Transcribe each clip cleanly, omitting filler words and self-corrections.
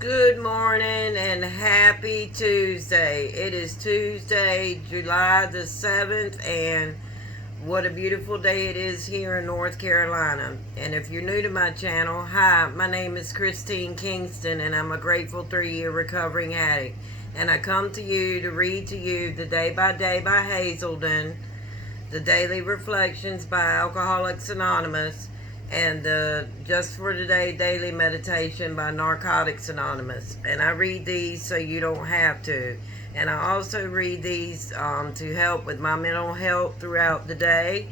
Good morning and happy Tuesday. It is Tuesday, July the 7th, and what a beautiful day it is here in North Carolina. And if you're new to my channel, hi, my name is Christine Kingston, and I'm a grateful 3-year recovering addict. And I come to you to read to you the Day by Day by Hazelden, the Daily Reflections by Alcoholics Anonymous, and the Just for Today Daily Meditation by Narcotics Anonymous. And I read these so you don't have to. And I also read these to help with my mental health throughout the day,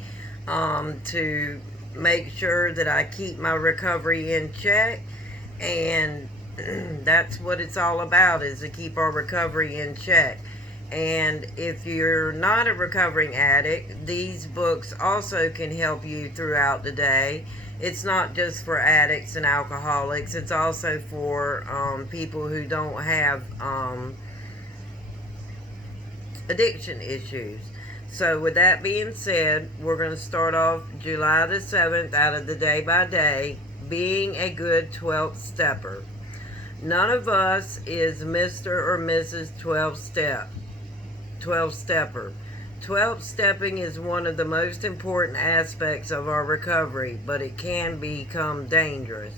to make sure that I keep my recovery in check. And that's what it's all about, is to keep our recovery in check. And if you're not a recovering addict, these books also can help you throughout the day. It's not just for addicts and alcoholics. It's also for people who don't have addiction issues. So with that being said, we're going to start off July the 7th out of the Day by Day, being a good 12th stepper. None of us is Mr. or Mrs. 12-stepper. 12 stepping is one of the most important aspects of our recovery, but it can become dangerous.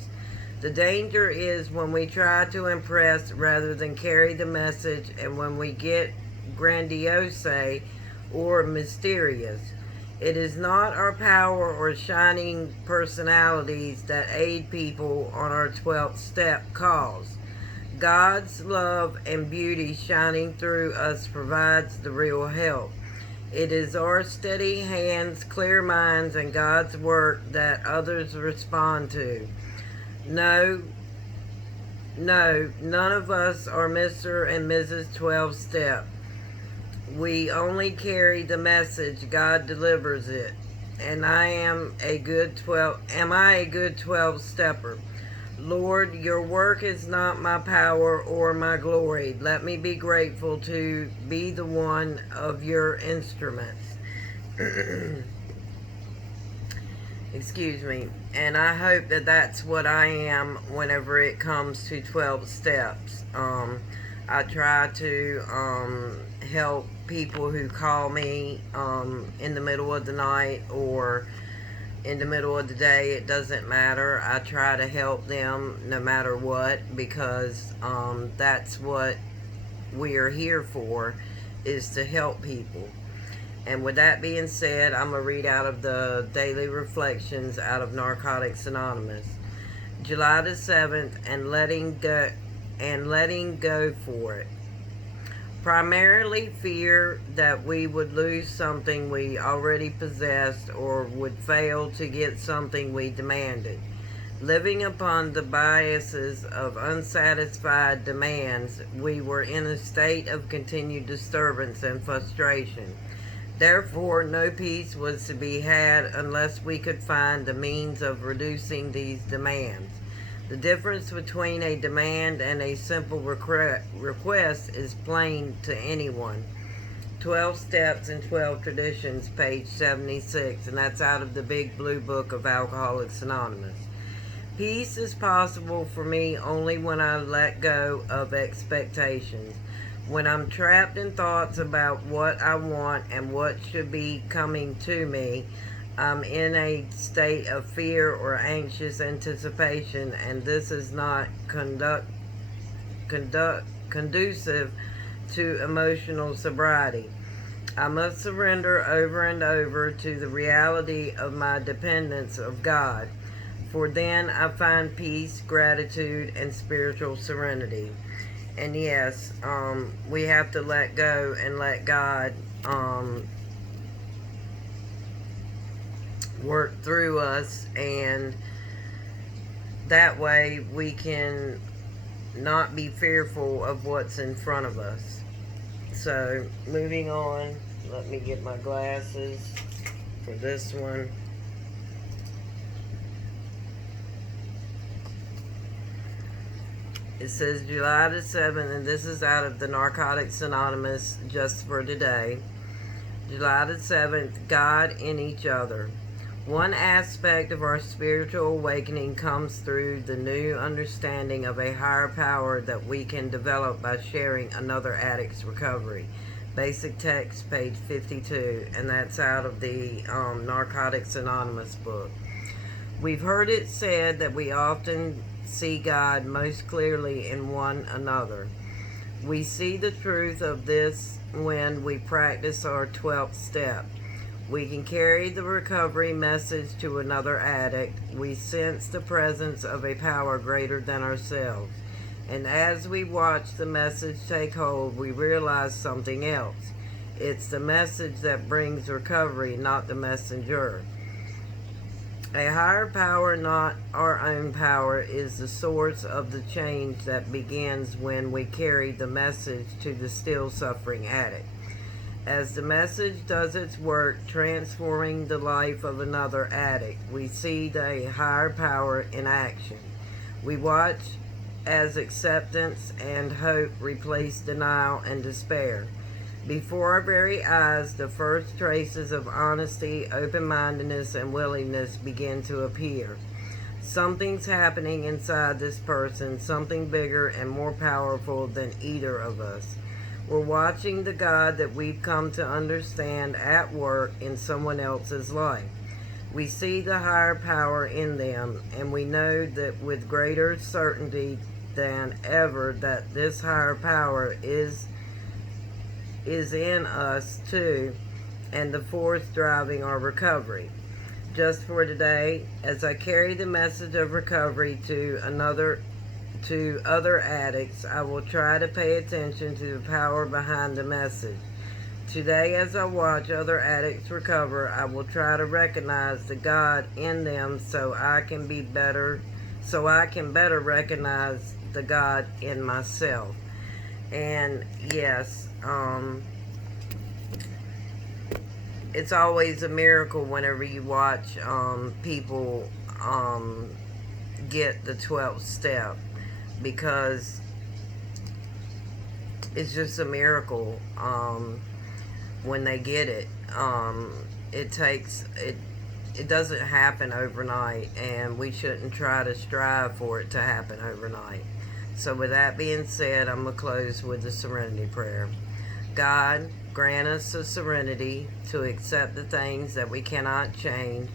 The danger is when we try to impress rather than carry the message, and when we get grandiose or mysterious. It is not our power or shining personalities that aid people on our 12th step cause. God's love and beauty shining through us provides the real help. It is our steady hands, clear minds, and God's work that others respond to. No, none of us are Mr. and Mrs. 12-step. We only carry the message. God delivers it. And am I a good 12-stepper? Lord, your work is not my power or my glory. Let me be grateful to be the one of your instruments. Excuse me. And I hope that that's what I am whenever it comes to 12 steps. I try to help people who call me in the middle of the night or in the middle of the day. It doesn't matter. I try to help them no matter what, because that's what we are here for, is to help people. And with that being said, I'm going to read out of the Daily Reflections out of Narcotics Anonymous. July the 7th, and letting go for it. Primarily fear that we would lose something we already possessed, or would fail to get something we demanded. Living upon the biases of unsatisfied demands, we were in a state of continued disturbance and frustration. Therefore, no peace was to be had unless we could find the means of reducing these demands. The difference between a demand and a simple request is plain to anyone. 12 Steps and 12 Traditions, page 76, and that's out of the Big Blue Book of Alcoholics Anonymous. Peace is possible for me only when I let go of expectations. When I'm trapped in thoughts about what I want and what should be coming to me, I'm in a state of fear or anxious anticipation, and this is not conducive to emotional sobriety. I must surrender over and over to the reality of my dependence of God, for then I find peace, gratitude, and spiritual serenity. And yes, we have to let go and let God work through us, and that way we can not be fearful of what's in front of us. So moving on, let me get my glasses for this one. It says July the 7th, and this is out of the Narcotics Anonymous, Just for Today. July the 7th, God in each other. One aspect of our spiritual awakening comes through the new understanding of a higher power that we can develop by sharing another addict's recovery. Basic text, page 52, and that's out of the Narcotics Anonymous book. We've heard it said that we often see God most clearly in one another. We see the truth of this when we practice our 12th step. We can carry the recovery message to another addict. We sense the presence of a power greater than ourselves. And as we watch the message take hold, we realize something else. It's the message that brings recovery, not the messenger. A higher power, not our own power, is the source of the change that begins when we carry the message to the still suffering addict. As the message does its work transforming the life of another addict, we see the higher power in action. We watch as acceptance and hope replace denial and despair. Before our very eyes, the first traces of honesty, open-mindedness, and willingness begin to appear. Something's happening inside this person, something bigger and more powerful than either of us. We're watching the God that we've come to understand at work in someone else's life. We see the higher power in them, and we know that with greater certainty than ever that this higher power is in us too, and the force driving our recovery. Just for today, as I carry the message of recovery to other addicts, I will try to pay attention to the power behind the message. Today, as I watch other addicts recover, I will try to recognize the God in them so I can better recognize the God in myself. And yes, it's always a miracle whenever you watch people get the 12th step, because it's just a miracle when they get it. It doesn't happen overnight, and we shouldn't try to strive for it to happen overnight. So with that being said, I'm going to close with the serenity prayer. God, grant us the serenity to accept the things that we cannot change,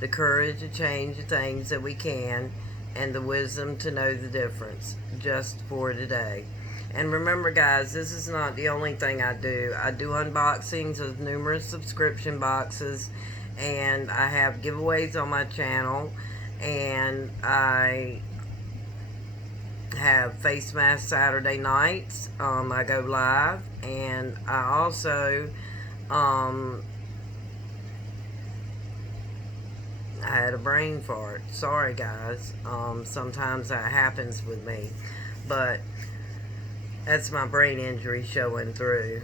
the courage to change the things that we can, and the wisdom to know the difference, just for today. And remember, guys, this is not the only thing I do. I do unboxings of numerous subscription boxes, and I have giveaways on my channel, and I have face mask Saturday nights. I go live, and I also I had a brain fart. Sorry, guys. Sometimes that happens with me, but that's my brain injury showing through.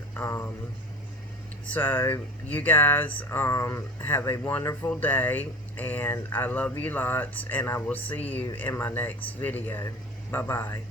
So you guys have a wonderful day, and I love you lots, and I will see you in my next video. Bye-bye.